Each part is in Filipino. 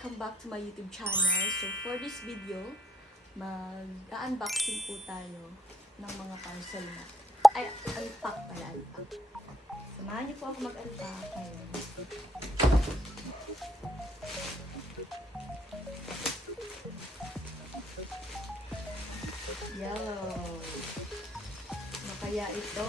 welcome back to my YouTube channel. So for this video, mag-unboxing po tayo ng mga parcel na. Ay, unpack pala, unpack. Samahan niyo po ako mag-unpack. Ayun. Yellow. Ano kaya ito?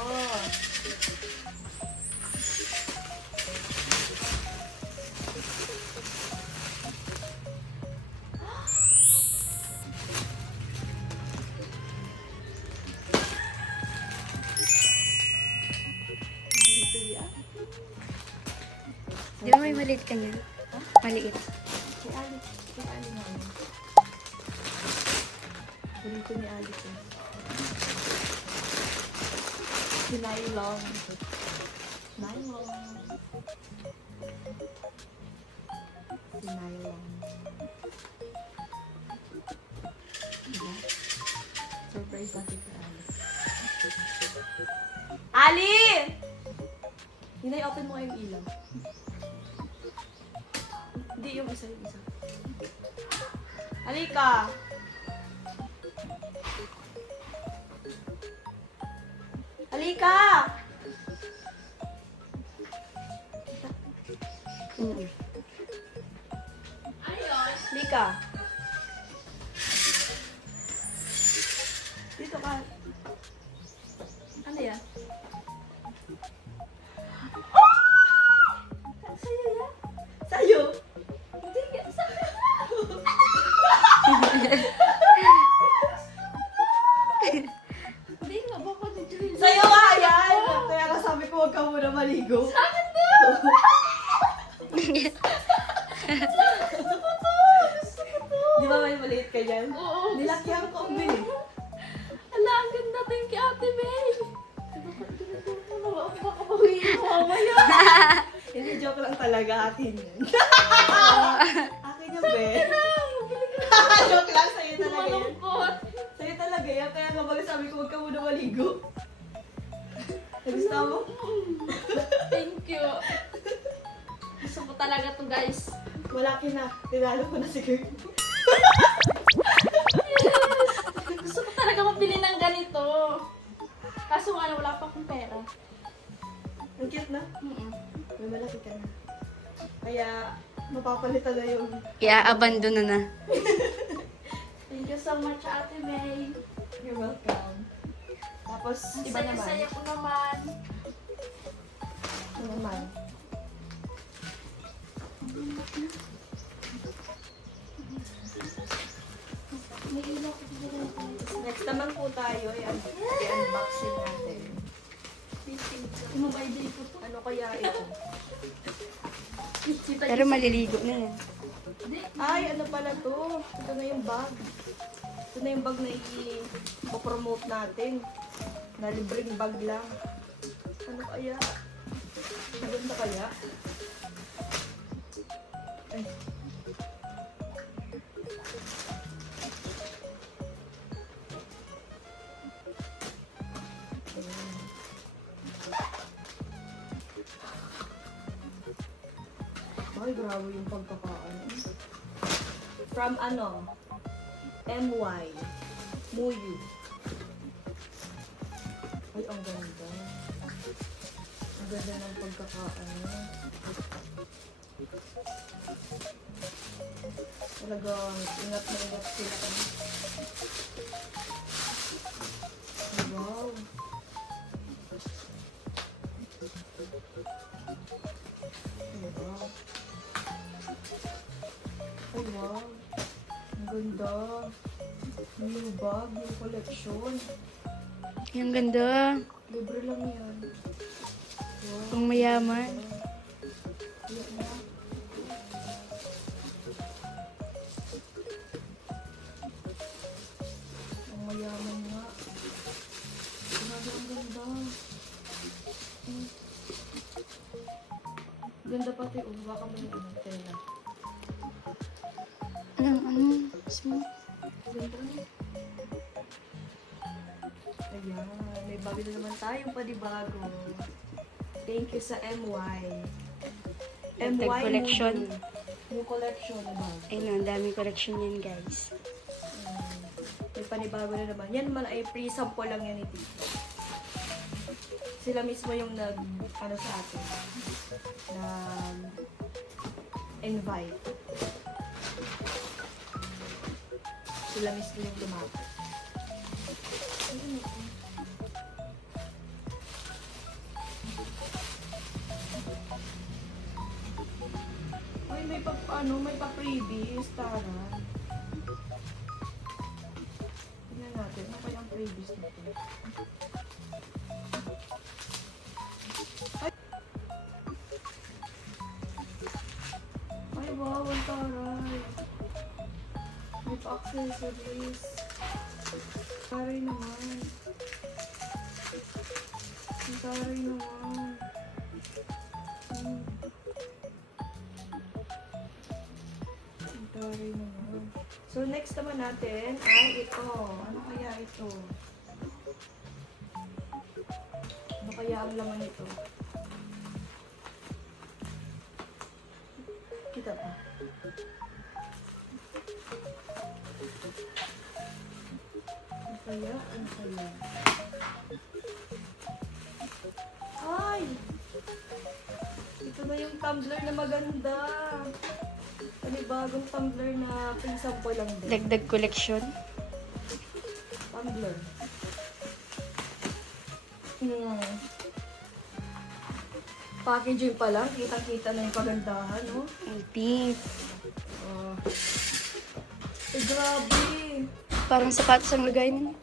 Di ba may maliit ka niya? Huh? Maliit. Kay Ali nga yun. Ganito ni Ali ko. Si Nylon. Nylon. Si Nylon. Diba? Surprise natin si Ali. Ali! Hinay, open mo yung ilaw. Hindi, yung isa. Halika! Halika! Halika! Dito ka. Ano yan? Oh! Sa'yo yan? Sa'yo? Hindi yan. Sa'yo. Hindi nga, baka dito yun. Sa'yo nga yan! Kaya nga sabi ko huwag ka muna maligo. Sa akin na! Di ba may maliit ka dyan? Oo. Nilakyan ko ang bili. Ala, ang ganda. Thank you, Ate May. Baka bawiin mo mamaya. Hindi, joke lang talaga. Akin yan. Akin yan, be. Joke lang, sa'yo talaga yan. Malungkot. Sa'yo talaga yan. Kaya nga bago sabi ko, huwag ka muna maligo. Nagustuhan mo? Thank you. Gusto ko talaga to, guys. Malaki na. Tinalo ko na si Kurt. Gusto ko talaga mabili ng ganito. Kaso nga, wala pa akong pera. Ang cute na. Mm-mm. May malaki ka na. Kaya, mapapalitan na yung... I-abandon na na. Thank you so much, Ate May. You're welcome. Tapos, Ang iba naman. saya-saya ko naman. Ano naman? May ilaw ko dito. Next naman po tayo, i-unboxing natin. Mobile day ko to. Ano kaya ito? Pero maliligo na yan. Ay, ano pala to? Ito na yung bag. Ito na yung bag na i-promote natin. Na libreng bag lang. Ano kaya? Maganda kaya? Ay. Ay, grabe yung pagkakaano. From ano? MY. Muyu. Ay, ang ganda. Ang ganda ng pagkakaano. Talagang ingat na ingat sila. Ay, wow. Ay, wow. Ay, wow. Ang ganda. New bag, new collection. Ang ganda. Libre lang yan. Wow. Pang mayaman. Iyak na. Ang mayaman nga. Grabe, ang ganda. Hmm. Ganda pati. Baka mo yung tela. Ano? Smooth. Ganda na. Ayan. May bago na naman tayong panibago. Thank you sa MY. Tag collection. Muyu. New collection na bag. Ayun na, ang daming collection yan, guys. May panibago na naman. Yan naman ay pre-sample lang yan ni Tito. Sila mismo yung ano sa atin, invite. Sila mismo yung lumapit. Ay, may pa-freebies, tara. Tingnan natin, ano kaya ang freebies nito? Ay, wow, ang taray. May pa-accessories. Taray naman. Ang taray naman. Ang taray naman. So, next naman natin ay ito. Ano kaya ito? Ano kaya ang laman nito? Kita pa. Ano kaya? Ano kaya? Ay! Ito na yung tumbler na maganda. Panibagong tumbler na pang-sample lang din. Dagdag collection. Tumbler. Packaging pa lang, kitang-kita na yung kagandahan, no? Ang pink. Oh. Eh, grabe. Parang sapatos ang lagay nun.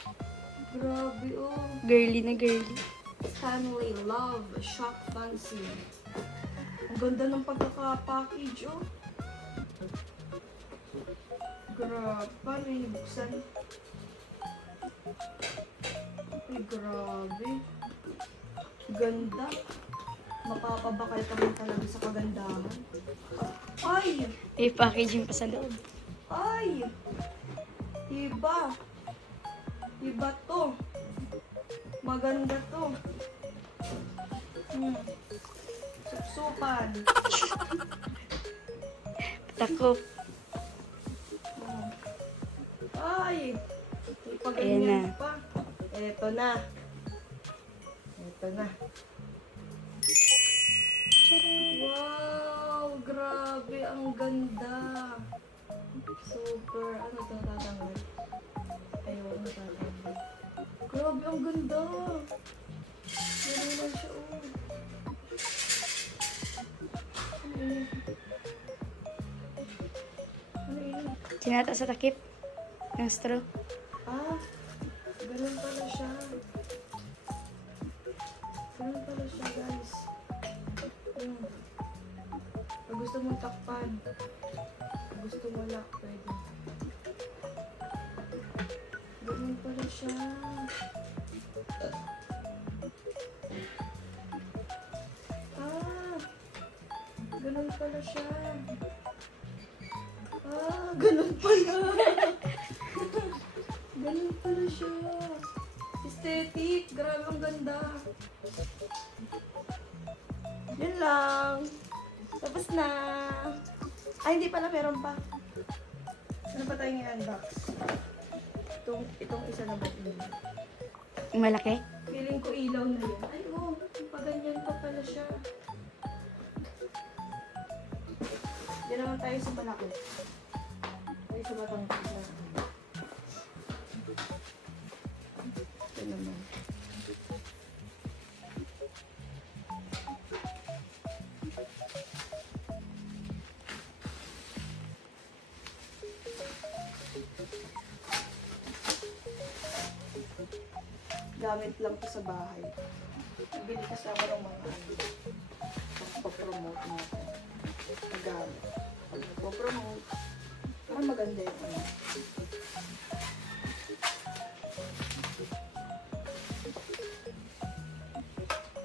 Grabe, oh. Girly na girly. Stanley Love Shock Fancy. Ang ganda ng pagkaka-package, oh. Grabe. Paano yung buksan? Ay, grabe. Ganda. Mapapabakal ka rin talaga sa kagandahan. Ay! May packaging pa sa loob. Ay! Iba. Iba to. Maganda to. Supsupan. Takop. Ay! Ayan Ipaganyan na. pa. Eto na. Eto na. Wow! Grabe! Ang ganda! Super! Ano ito natatanggal? Ayaw, natatanggal. Grabe! Ang ganda! Gano'n lang siya, oh. Ano yun? Ano yun? Tinata sa takip. Ng straw. Ah! Ganun pala siya. Ganun pala siya, guys. Pag gusto mong takpan, pag gusto mo lock, pwede. Ganun pala siya. Ah! Ganun pala siya. Ah! Ganun pala! Ganun pala siya. Aesthetic! Grabe, ang ganda. Yun lang. Tapos na. Ay, hindi pala. Meron pa. Ano pa tayong i-unbox? Itong isa na ba yun? Ang malaki. Feeling ko ilaw na yan. Ay, oh. Paganyan pa pala siya. Yan naman tayo sa malaki. Tayo sa batang pala. Ito naman. Gamit lang to sa bahay. Bili kasi ako ng mga pag-promote natin. Nagamit. Pag-promote. Parang maganda yun.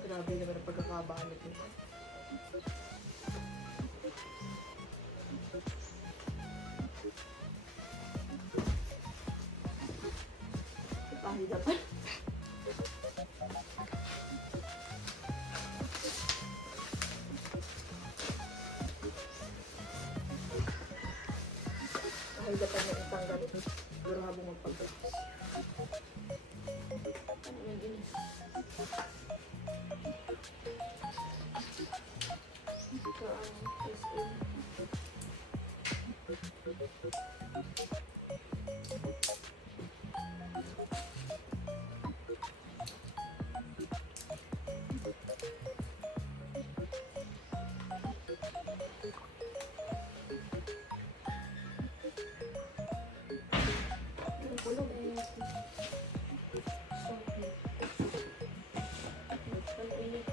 Grabe naman ang pagkakabalit nito. Pahid dapat. maglalaro habang magpag-practice. Ano yun din? Ito ang SM. Ang kulog eh. Sorry. Ang init.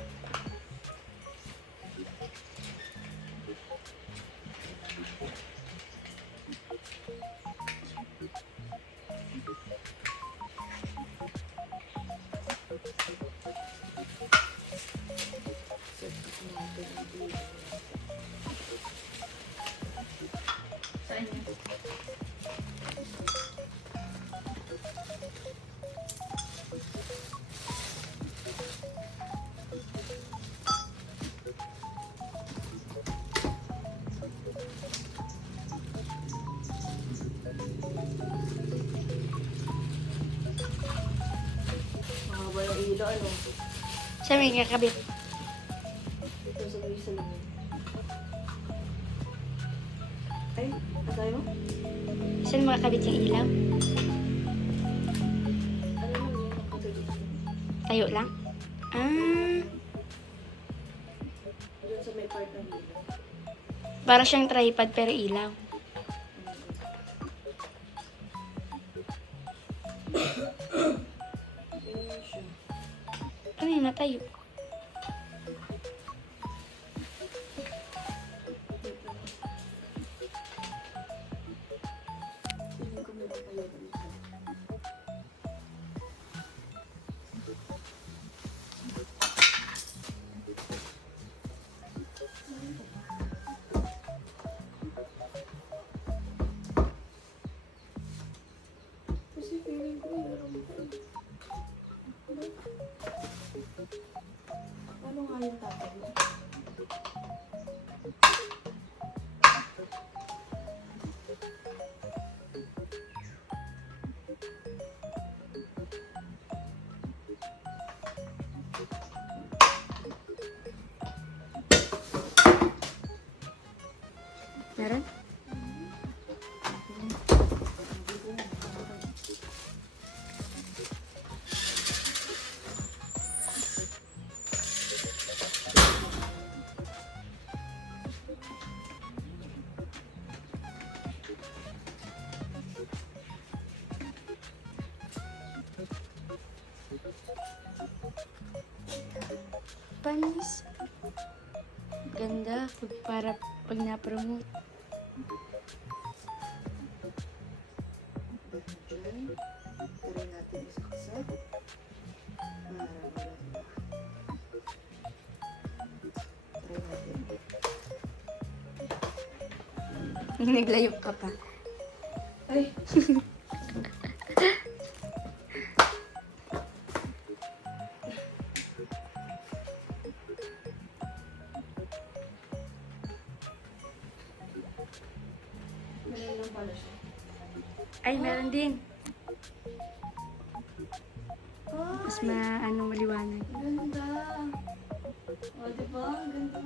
Set natin ang ilaw. Saan yun? Mahaba yung ilaw, ano? Siya may kakabit. Ito sa may salamin. Ay, tayo? Saan makakabit yung ilaw? Ano lang yun? Ang katulit ko. Tayo lang? Ah, Doon sa may part ng ilaw. para siyang tripod pero ilaw. Ganyan siya. Ano yung natayo? Tingin ko meron kayo dito. Kasi feeling ko meron pa. Ano nga yung tatay mo? Meron? Panis. Ganda. Para pag na-promote. Diyan. Try natin isaksak. Para wala. Try natin. Naglayo ka pa. Ay! Meron lang pala siya. Ay, meron din. Mas Ay! maliwanag. Ganda! O, diba? Ang ganda.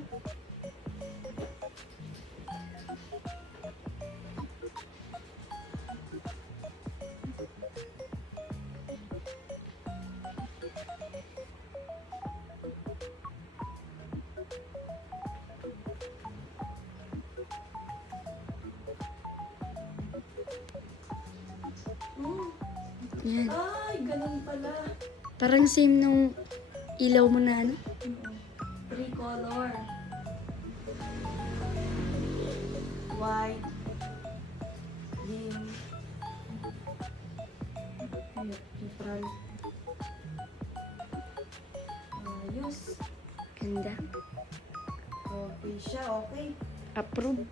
Yan. Ay, ganun pala. Parang same nung ilaw mo na ano. Three color. White. Dim. Neutral. Ayos. Ganda. Okay siya, okay. Approve.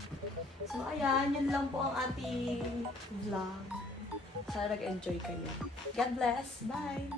So, ayan, yun lang po ang ating vlog. Sana nag-enjoy kayo. God bless. Bye!